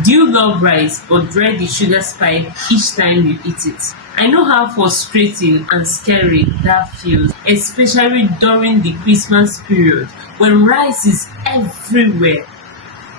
Do you love rice or dread the sugar spike each time you eat it? I know how frustrating and scary that feels, especially during the Christmas period when rice is everywhere,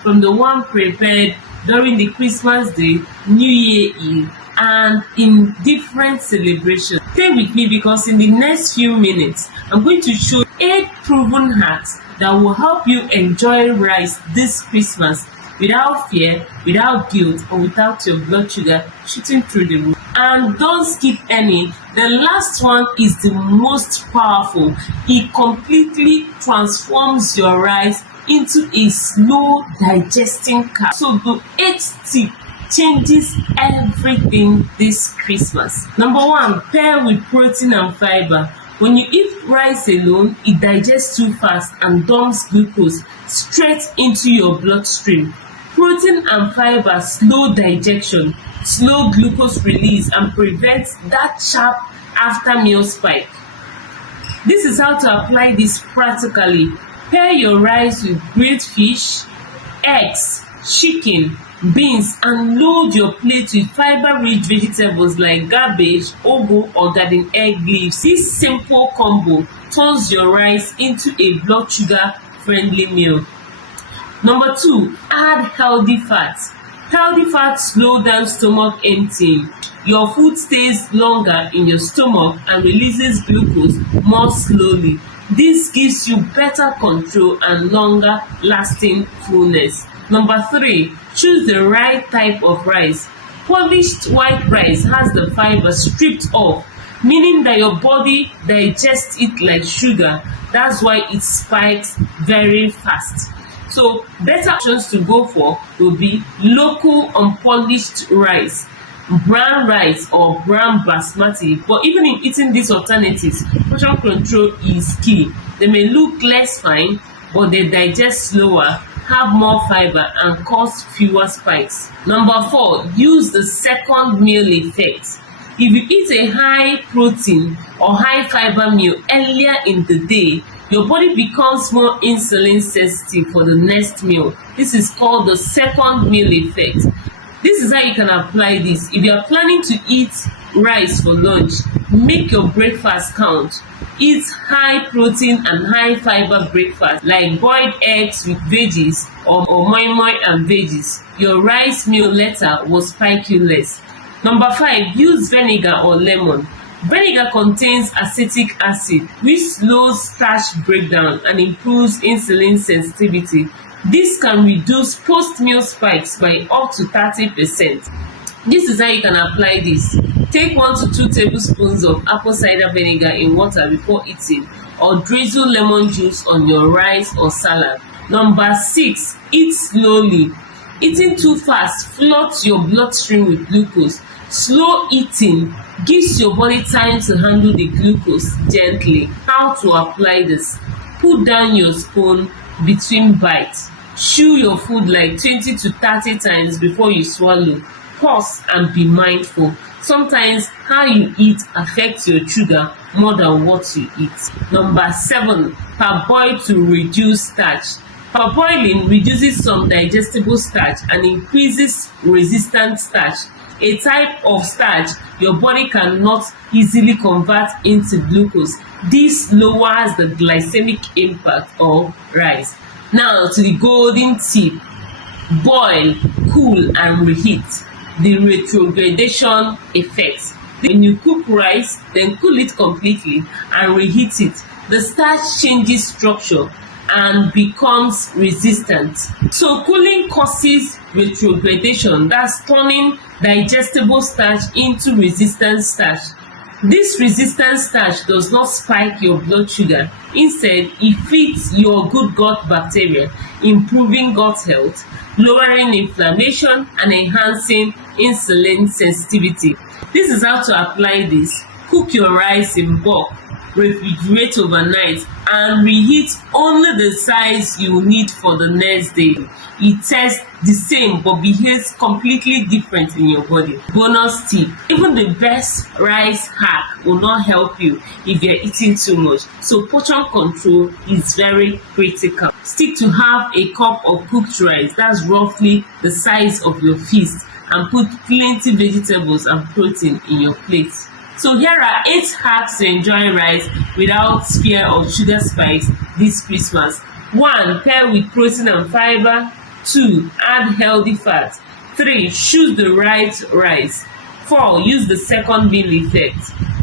from the one prepared during the Christmas day, New Year Eve, and in different celebrations. Stay with me because in the next few minutes, I'm going to show 8 proven hacks that will help you enjoy rice this Christmas without fear, without guilt, or without your blood sugar shooting through the roof. And don't skip any. The last one is the most powerful. It completely transforms your rice into a slow digesting carb. So the 8th tip changes everything this Christmas. Number 1, pair with protein and fiber. When you eat rice alone, it digests too fast and dumps glucose straight into your bloodstream. Protein and fiber slow digestion, slow glucose release, and prevents that sharp after meal spike. This is how to apply this practically. Pair your rice with grilled fish, eggs, chicken, beans, and load your plate with fiber-rich vegetables like cabbage, ugu, or garden egg leaves. This simple combo turns your rice into a blood sugar friendly meal. Number 2, add healthy fats. Healthy fats slow down stomach emptying. Your food stays longer in your stomach and releases glucose more slowly. This gives you better control and longer lasting fullness. Number 3, choose the right type of rice. Polished white rice has the fiber stripped off, meaning that your body digests it like sugar. That's why it spikes very fast. So better options to go for will be local unpolished rice, brown rice or brown basmati. But even in eating these alternatives, portion control is key. They may look less fine, but they digest slower, have more fiber, and cause fewer spikes. Number 4, use the second meal effect. If you eat a high protein or high fiber meal earlier in the day, your body becomes more insulin sensitive for the next meal. This is called the second meal effect. This is how you can apply this. If you are planning to eat rice for lunch, make your breakfast count. Eat high protein and high fiber breakfast like boiled eggs with veggies or moi moi and veggies. Your rice meal later will spike you less. Number 5, use vinegar or lemon. Vinegar contains acetic acid, which slows starch breakdown and improves insulin sensitivity. This can reduce post-meal spikes by up to 30%. This is how you can apply this. Take 1 to 2 tablespoons of apple cider vinegar in water before eating, or drizzle lemon juice on your rice or salad. Number 6, eat slowly. Eating too fast floods your bloodstream with glucose. Slow eating gives your body time to handle the glucose gently. How to apply this? Put down your spoon between bites. Chew your food like 20 to 30 times before you swallow. Pause and be mindful. Sometimes how you eat affects your sugar more than what you eat. Number 7, parboil to reduce starch. Parboiling reduces some digestible starch and increases resistant starch, a type of starch your body cannot easily convert into glucose. This lowers the glycemic impact of rice. Now to the golden tip: boil, cool, and reheat. The retrogradation effect. When you cook rice, then cool it completely and reheat it. The starch changes structure and becomes resistant. So cooling causes retrogradation, that's turning digestible starch into resistant starch. This resistant starch does not spike your blood sugar. Instead, it feeds your good gut bacteria, improving gut health, lowering inflammation, and enhancing insulin sensitivity. This is how to apply this. Cook your rice in bulk. refrigerate overnight, and reheat only the size you need for the next day. It tastes the same but behaves completely different in your body. Bonus tip: even the best rice hack will not help you if you're eating too much, so portion control is very critical. Stick to half a cup of cooked rice, that's roughly the size of your fist, and put plenty vegetables and protein in your plate. So here are 8 hacks to enjoy rice without fear of sugar spikes this Christmas. 1. Pair with protein and fiber. 2. Add healthy fat. 3. Choose the right rice. 4. Use the second meal effect.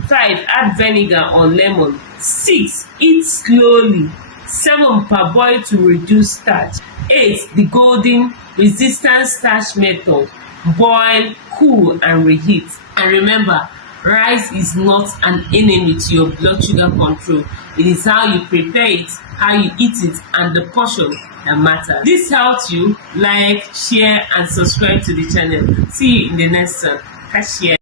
5. Add vinegar or lemon. 6. Eat slowly. 7. Parboil to reduce starch. 8. The golden resistant starch method. Boil, cool, and reheat. And remember, rice is not an enemy to your blood sugar control. It is how you prepare it, how you eat it, and the portion that matter. This helps you. Like, share, and subscribe to the channel. See you in the next one. Catch you.